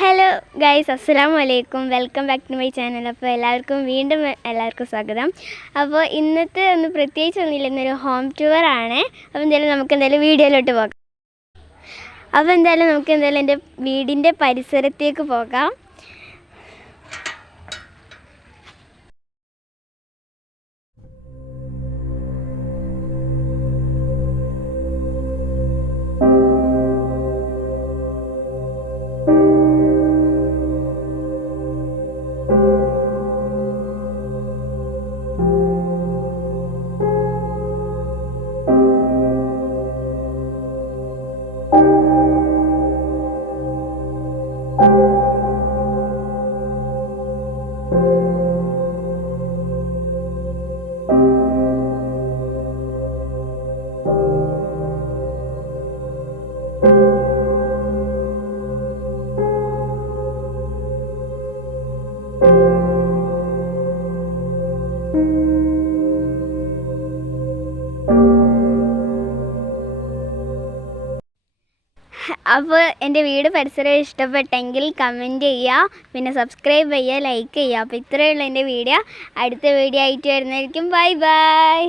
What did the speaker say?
Hello guys, അസ്സലാമു അലൈക്കും. Welcome back to my channel. അപ്പോൾ എല്ലാവർക്കും സ്വാഗതം. അപ്പോൾ ഇന്നത്തെ പ്രത്യേകിച്ച് ഒന്നുമില്ല, ഇന്നൊരു ഹോം ടൂറാണ്. അപ്പോൾ നമുക്ക് വീഡിയോയിലോട്ട് പോകാം. അപ്പോൾ നമുക്ക് എൻ്റെ വീടിൻ്റെ പരിസരത്തേക്ക് പോകാം. അപ്പോൾ എൻ്റെ വീട് പരിസരം ഇഷ്ടപ്പെട്ടെങ്കിൽ കമൻറ്റ് ചെയ്യുക, പിന്നെ സബ്സ്ക്രൈബ് ചെയ്യുക, ലൈക്ക് ചെയ്യുക. അപ്പോൾ ഇത്രയുള്ള എൻ്റെ വീഡിയോ. അടുത്ത വീഡിയോ ആയിട്ട് വരുന്നതായിരിക്കും. Bye bye.